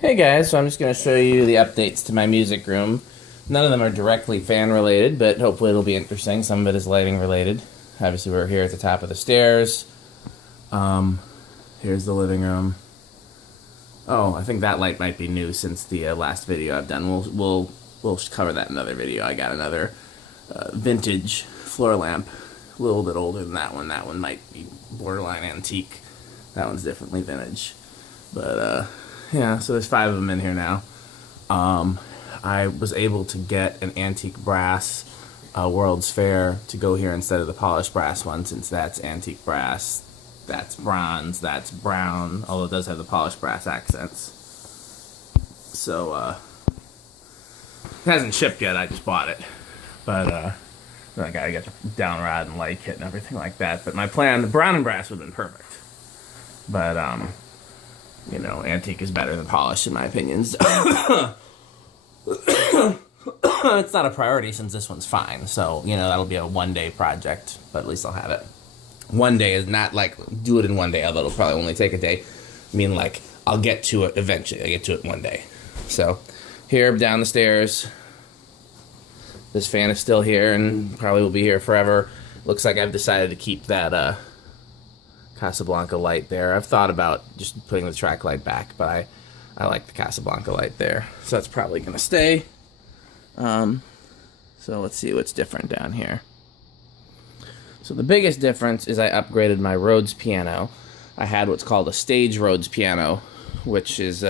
Hey guys, so I'm just going to show you the updates to my music room. None of them are directly fan related, but hopefully it'll be interesting. Some of it is lighting related. Obviously we're here at the top of the stairs. Here's the living room. Oh, I think that light might be new since the last video I've done. We'll cover that in another video. I got another vintage floor lamp, a little bit older than that one. That one might be borderline antique. That one's definitely vintage. But yeah, so there's 5 of them in here now. I was able to get an antique brass World's Fair to go here instead of the polished brass one, since that's antique brass, that's bronze, that's brown, although it does have the polished brass accents. So, it hasn't shipped yet, I just bought it. But, then I gotta get the down rod and light kit and everything like that. But my plan, the brown and brass would have been perfect. But, you know, antique is better than polished in my opinion. It's not a priority since this one's fine. So, you know, that'll be a one-day project, but at least I'll have it. One day is not like do it in one day, although it'll probably only take a day. I mean, like, I'll get to it eventually. I get to it one day. So, here, down the stairs. This fan is still here and probably will be here forever. Looks like I've decided to keep that Casablanca light there. I've thought about just putting the track light back, but I like the Casablanca light there. So that's probably going to stay. So let's see what's different down here. So the biggest difference is I upgraded my Rhodes piano. I had what's called a stage Rhodes piano, which is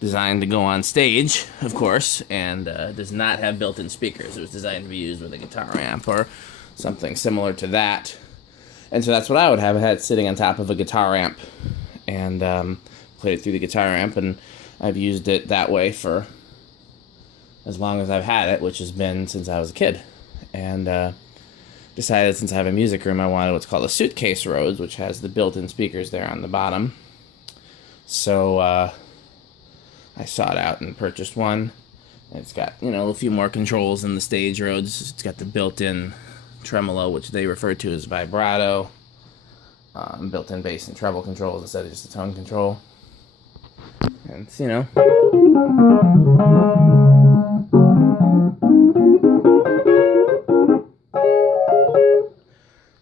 designed to go on stage, of course, and does not have built-in speakers. It was designed to be used with a guitar amp or something similar to that. And so that's what I would have. I had it sitting on top of a guitar amp and played it through the guitar amp, and I've used it that way for as long as I've had it, which has been since I was a kid. And decided since I have a music room, I wanted what's called a suitcase Rhodes, which has the built-in speakers there on the bottom. So I sought out and purchased one. And it's got, you know, a few more controls than the stage Rhodes. It's got the built-in tremolo, which they refer to as vibrato, built-in bass and treble controls instead of just a tone control. And it's, you know,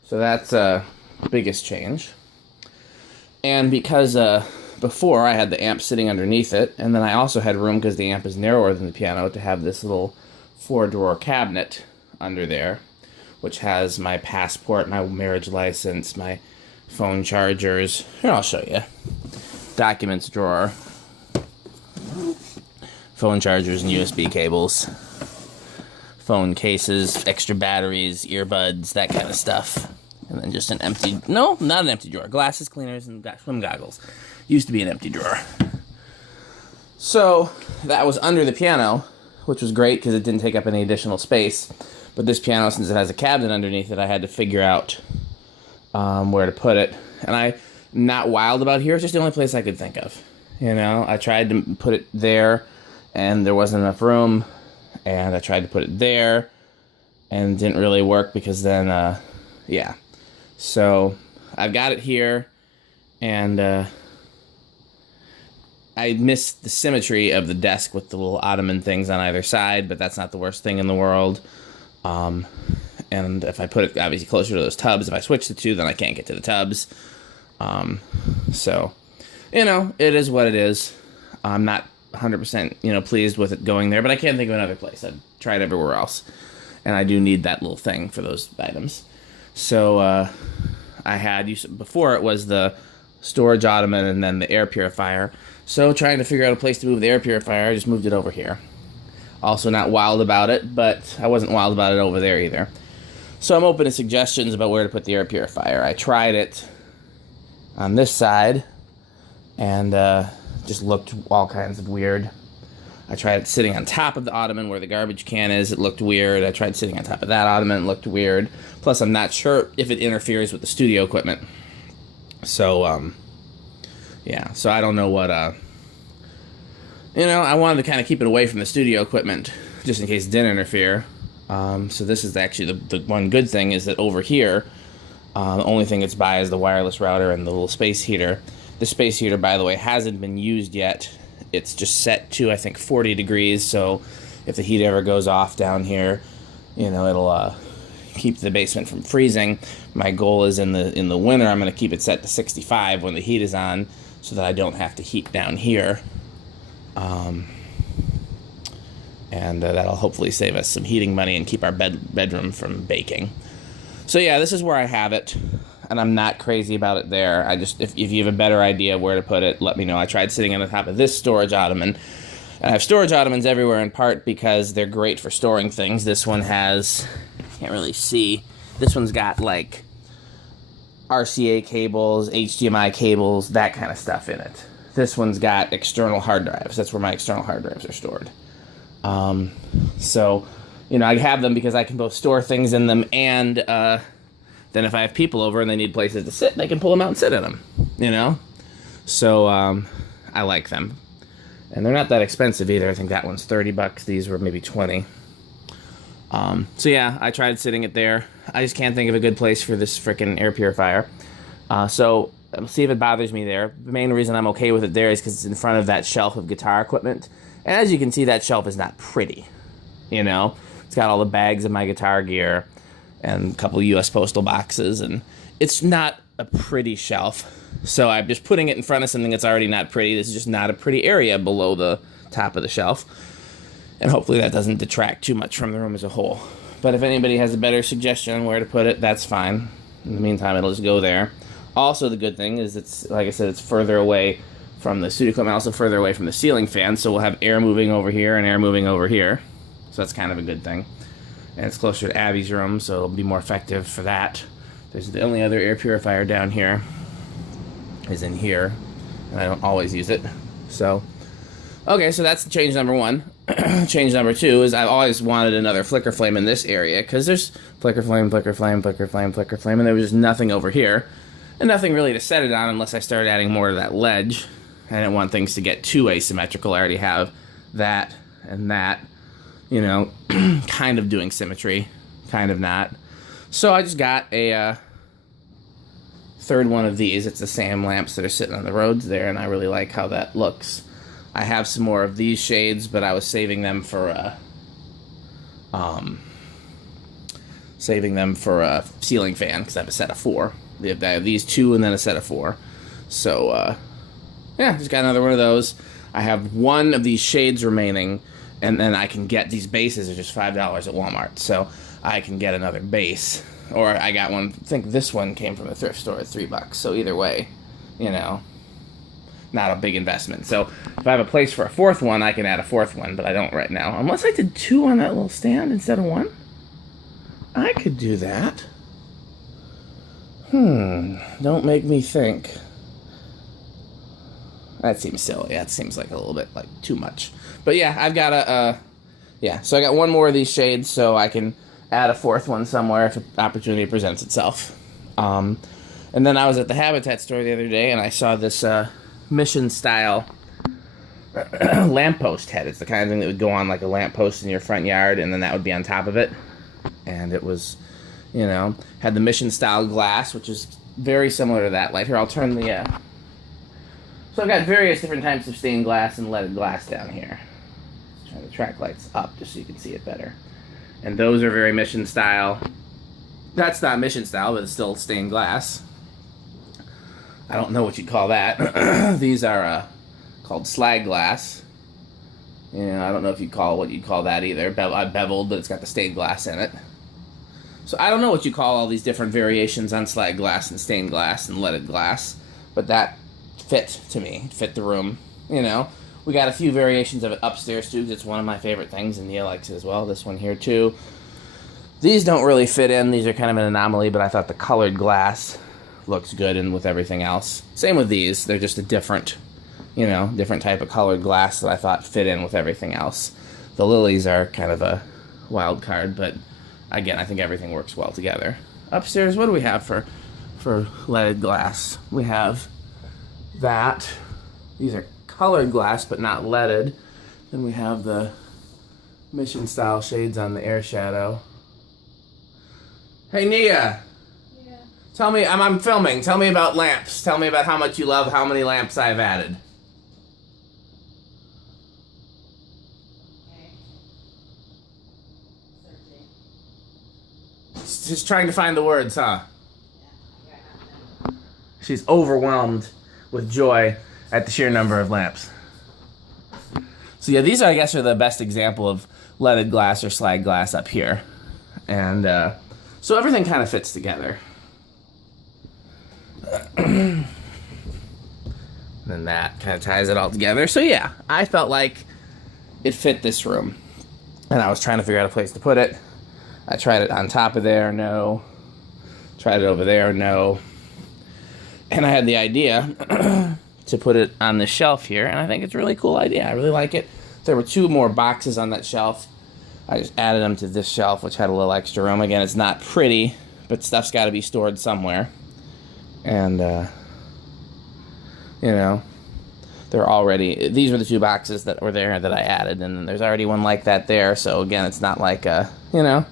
so that's biggest change. And because before I had the amp sitting underneath it, and then I also had room, because the amp is narrower than the piano, to have this little 4-drawer cabinet under there, which has my passport, my marriage license, my phone chargers. Here, I'll show you. Documents drawer. Phone chargers and USB cables. Phone cases, extra batteries, earbuds, that kind of stuff. And then just an empty, no, not an empty drawer. Glasses, cleaners, and swim goggles. Used to be an empty drawer. So, that was under the piano, which was great because it didn't take up any additional space. But this piano, since it has a cabinet underneath it, I had to figure out where to put it. And I'm not wild about here. It's just the only place I could think of. You know, I tried to put it there, and there wasn't enough room. And I tried to put it there, and it didn't really work because then, yeah. So I've got it here, and I missed the symmetry of the desk with the little ottoman things on either side, but that's not the worst thing in the world. And if I put it obviously closer to those tubs, if I switch the two, then I can't get to the tubs. So, you know, it is what it is. I'm not 100%, you know, pleased with it going there, but I can't think of another place. I've tried everywhere else, and I do need that little thing for those items. So, I had, before it was the storage ottoman and then the air purifier. So trying to figure out a place to move the air purifier, I just moved it over here. Also not wild about it, but I wasn't wild about it over there either. So I'm open to suggestions about where to put the air purifier. I tried it on this side, and just looked all kinds of weird. I tried it sitting on top of the ottoman where the garbage can is. It looked weird. I tried sitting on top of that ottoman. It looked weird. Plus, I'm not sure if it interferes with the studio equipment. So, yeah. So I don't know what, you know, I wanted to kind of keep it away from the studio equipment just in case it didn't interfere. So this is actually the one good thing is that over here, the only thing it's by is the wireless router and the little space heater. The space heater, by the way, hasn't been used yet, it's just set to, I think, 40 degrees. So if the heat ever goes off down here, you know, it'll keep the basement from freezing. My goal is in the winter, I'm going to keep it set to 65 when the heat is on, so that I don't have to heat down here. And that'll hopefully save us some heating money and keep our bedroom from baking. So yeah, this is where I have it, and I'm not crazy about it there. I just, if you have a better idea of where to put it, let me know. I tried sitting on the top of this storage ottoman, and I have storage ottomans everywhere, in part because they're great for storing things. This one has, can't really see, this one's got like RCA cables, HDMI cables, that kind of stuff in it. This one's got external hard drives. That's where my external hard drives are stored. So, you know, I have them because I can both store things in them, and then if I have people over and they need places to sit, they can pull them out and sit in them, you know? So, I like them. And they're not that expensive either. I think that one's $30. These were maybe 20. So yeah, I tried sitting it there. I just can't think of a good place for this frickin' air purifier. So I'll see if it bothers me there. The main reason I'm okay with it there is because it's in front of that shelf of guitar equipment. And as you can see, that shelf is not pretty, you know? It's got all the bags of my guitar gear and a couple of U.S. postal boxes, and it's not a pretty shelf. So I'm just putting it in front of something that's already not pretty. This is just not a pretty area below the top of the shelf. And hopefully that doesn't detract too much from the room as a whole. But if anybody has a better suggestion on where to put it, that's fine. In the meantime, it'll just go there. Also, the good thing is it's, like I said, it's further away from the studio equipment, also further away from the ceiling fan, so we'll have air moving over here and air moving over here. So that's kind of a good thing. And it's closer to Abby's room, so it'll be more effective for that. There's the only other air purifier down here is in here, and I don't always use it. So, okay, so that's change number one. Change number two is I've always wanted another flicker flame in this area, because there's flicker flame, flicker flame, flicker flame, flicker flame, and there was just nothing over here. And nothing really to set it on unless I started adding more to that ledge. I didn't want things to get too asymmetrical. I already have that and that, you know, kind of doing symmetry, kind of not. So I just got a third one of these. It's the same lamps that are sitting on the Rhodes there, and I really like how that looks. I have some more of these shades, but I was saving them for a ceiling fan, because I have a set of 4. I have these 2 and then a set of 4. So, yeah, just got another one of those. I have one of these shades remaining, and then I can get these bases are just $5 at Walmart. So I can get another base. Or I got one, I think this one came from the thrift store at $3. So either way, you know, not a big investment. So if I have a place for a 4th one, I can add a 4th one, but I don't right now. Unless I did 2 on that little stand instead of 1. I could do that. Don't make me think. That seems silly. That seems like a little bit like too much. But yeah, I've got yeah, so I got one more of these shades, so I can add a 4th one somewhere if an opportunity presents itself. And then I was at the Habitat store the other day, and I saw this mission-style lamppost head. It's the kind of thing that would go on like a lamppost in your front yard, and then that would be on top of it. And it was, you know, had the mission-style glass, which is very similar to that light. Here, I'll turn the... So I've got various different types of stained glass and leaded glass down here. Trying the track lights up just so you can see it better. And those are very mission style. That's not mission style, but it's still stained glass. I don't know what you'd call that. These are called slag glass. You know, I don't know if you'd call what you'd call that either. Beveled, but it's got the stained glass in it. So I don't know what you call all these different variations on slag glass and stained glass and leaded glass, but that fit to me, fit the room, you know. We got a few variations of it upstairs too, because it's one of my favorite things, and Neil likes it as well. This one here too. These don't really fit in. These are kind of an anomaly, but I thought the colored glass looks good and with everything else. Same with these. They're just a different, you know, different type of colored glass that I thought fit in with everything else. The lilies are kind of a wild card, but again, I think everything works well together. Upstairs, what do we have for leaded glass? We have that. These are colored glass but not leaded. Then we have the mission style shades on the air shadow. Hey Nia. Yeah. Tell me, I'm filming. Tell me about lamps. Tell me about how much you love how many lamps I've added. Just trying to find the words, huh? She's overwhelmed with joy at the sheer number of lamps. So yeah, these, I guess, are the best example of leaded glass or slag glass up here. And so everything kind of fits together. And then that kind of ties it all together. So yeah, I felt like it fit this room. And I was trying to figure out a place to put it. I tried it on top of there, no. Tried it over there, no. And I had the idea to put it on this shelf here, and I think it's a really cool idea. I really like it. There were 2 more boxes on that shelf. I just added them to this shelf, which had a little extra room. Again, it's not pretty, but stuff's got to be stored somewhere. And, you know, they're already... These were the 2 boxes that were there that I added, and there's already one like that there. So, again, it's not like, you know,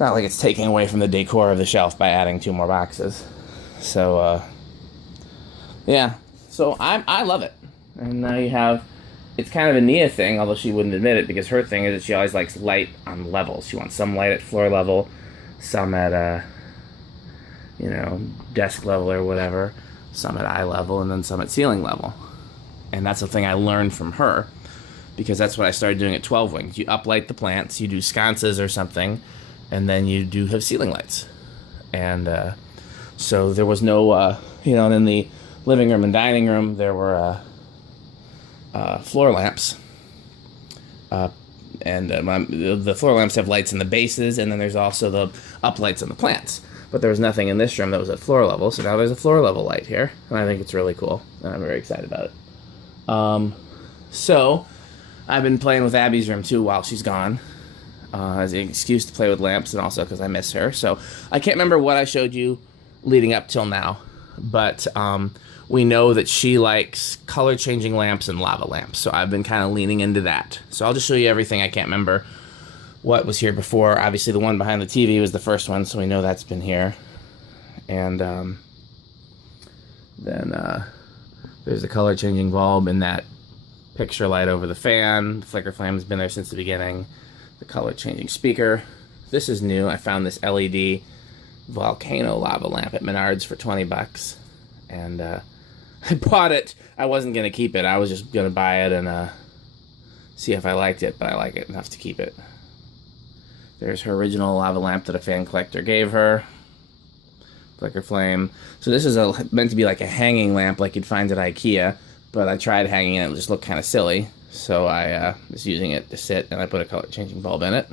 not like it's taking away from the decor of the shelf by adding 2 more boxes. So, yeah. So, I love it. And now you have... It's kind of a Nia thing, although she wouldn't admit it, because her thing is that she always likes light on levels. She wants some light at floor level, some at, you know, desk level or whatever, some at eye level, and then some at ceiling level. And that's the thing I learned from her, because that's what I started doing at 12 Wings. You uplight the plants, you do sconces or something, and then you do have ceiling lights. And so there was no, you know, in the living room and dining room, there were floor lamps. And the floor lamps have lights in the bases, and then there's also the uplights on the plants. But there was nothing in this room that was at floor level, so now there's a floor level light here, and I think it's really cool, and I'm very excited about it. So I've been playing with Abby's room too while she's gone, as an excuse to play with lamps, and also because I miss her. So I can't remember what I showed you leading up till now, but we know that she likes color-changing lamps and lava lamps, so I've been kind of leaning into that. So I'll just show you everything. I can't remember what was here before. Obviously, the one behind the TV was the first one, so we know that's been here. And then there's the color-changing bulb and that picture light over the fan. The flicker flame has been there since the beginning. The color-changing speaker. This is new. I found this LED volcano lava lamp at Menards for 20 bucks. And I bought it. I wasn't going to keep it. I was just going to buy it and see if I liked it, but I like it enough to keep it. There's her original lava lamp that a fan collector gave her. Flicker flame. So this is meant to be like a hanging lamp like you'd find at IKEA, but I tried hanging it. It just looked kind of silly. So I was using it to sit, and I put a color-changing bulb in it.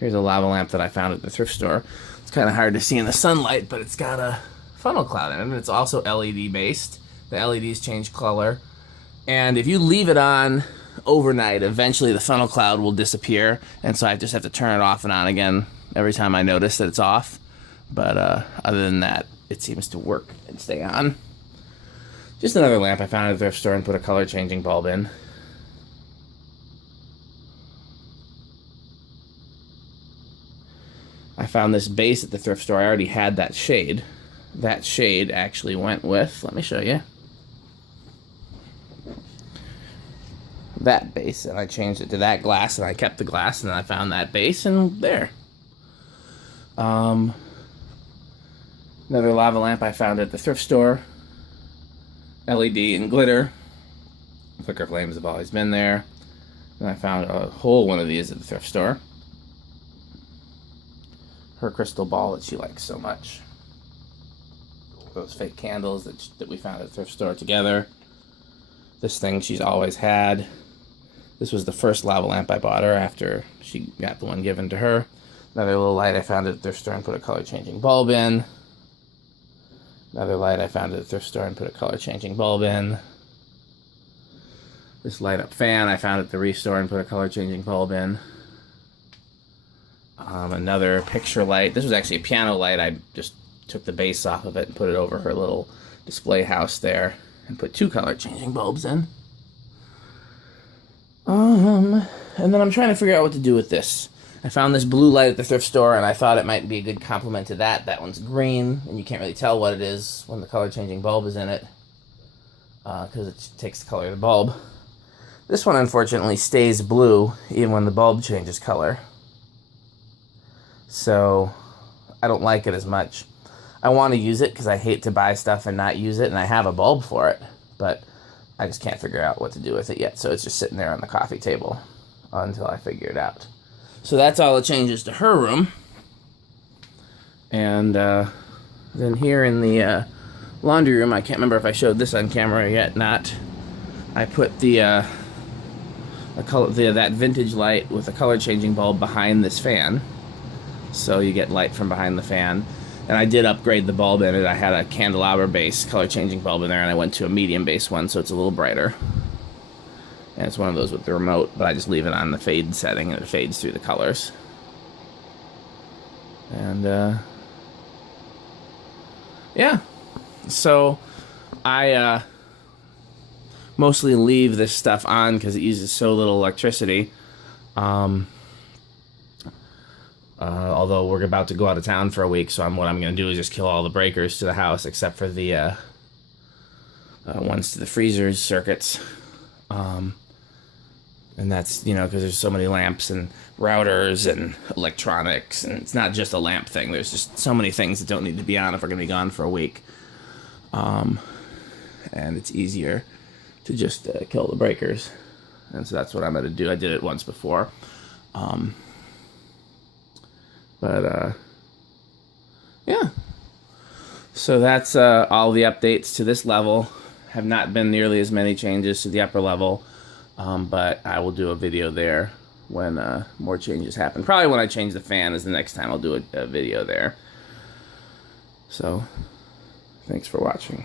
Here's a lava lamp that I found at the thrift store. It's kind of hard to see in the sunlight, but it's got a funnel cloud in it, and it's also LED based. The LEDs change color, and if you leave it on overnight, eventually the funnel cloud will disappear, and so I just have to turn it off and on again every time I notice that it's off. But other than that, it seems to work and stay on. Just another lamp I found at the thrift store and put a color changing bulb in. I found this base at the thrift store. I already had that shade. That shade actually went with, let me show you, that base, and I changed it to that glass, and I kept the glass, and then I found that base, and there. Another lava lamp I found at the thrift store. LED and glitter. Flicker flames have always been there. And I found a whole one of these at the thrift store. Her crystal ball that she likes so much. Those fake candles that we found at the thrift store together. This thing she's always had. This was the first lava lamp I bought her after she got the one given to her. Another little light I found at the thrift store and put a color changing bulb in. Another light I found at the thrift store and put a color changing bulb in. This light up fan I found at the restore and put a color changing bulb in. Another picture light. This was actually a piano light. I just took the base off of it and put it over her little display house there and put 2 color changing bulbs in. And then I'm trying to figure out what to do with this. I found this blue light at the thrift store, and I thought it might be a good complement to that. That one's green, and you can't really tell what it is when the color-changing bulb is in it, because it takes the color of the bulb. This one, unfortunately, stays blue even when the bulb changes color. So I don't like it as much. I want to use it because I hate to buy stuff and not use it, and I have a bulb for it, but I just can't figure out what to do with it yet. So it's just sitting there on the coffee table until I figure it out. So that's all the changes to her room. And then here in the laundry room, I can't remember if I showed this on camera yet, not. I put that vintage light with a color changing bulb behind this fan, so you get light from behind the fan. And I did upgrade the bulb in it. I had a candelabra base color changing bulb in there, and I went to a medium base one, so it's a little brighter. And it's one of those with the remote, but I just leave it on the fade setting and it fades through the colors. And yeah, so I mostly leave this stuff on because it uses so little electricity. Although we're about to go out of town for a week, so what I'm going to do is just kill all the breakers to the house except for the ones to the freezers circuits. And that's, you know, because there's so many lamps and routers and electronics, and it's not just a lamp thing. There's just so many things that don't need to be on if we're going to be gone for a week. And it's easier to just kill the breakers. And so that's what I'm going to do. I did it once before. Yeah. So that's all the updates to this level. Have not been nearly as many changes to the upper level. But I will do a video there when more changes happen. Probably when I change the fan is the next time I'll do a video there. So, thanks for watching.